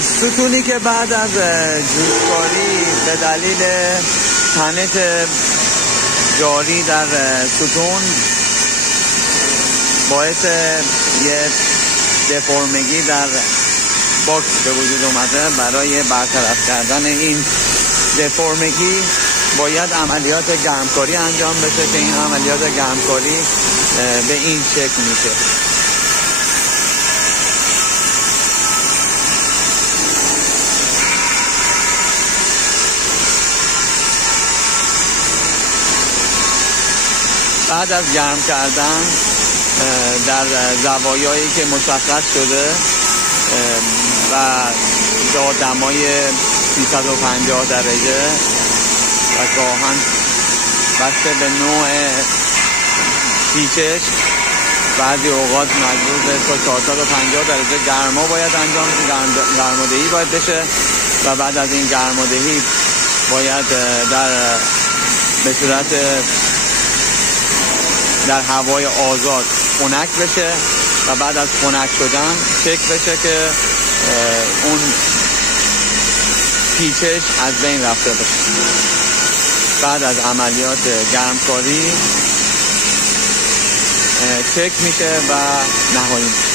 ستونی که بعد از جوشکاری به دلیل تنش جاری در ستون باعث یه دفرمگی در باکس به وجود اومده، برای برطرف کردن این دفرمگی باید عملیات گرمکاری انجام بشه که این عملیات گرمکاری به این شکل میشه. بعد از گرم کردن در زوایایی که مشخص شده و با دمای 350 درجه و گاهن بسته به نوع پیچش بعضی اوقات مجبور به تا 450 درجه گرما باید گرمادهی باید بشه و بعد از این گرمادهی باید به صورت در هوای آزاد خنک بشه و بعد از خنک شدن چک بشه که اون پیچش از بین رفته باشه. بعد از عملیات گرمکاری چک میشه و نهایی میشه.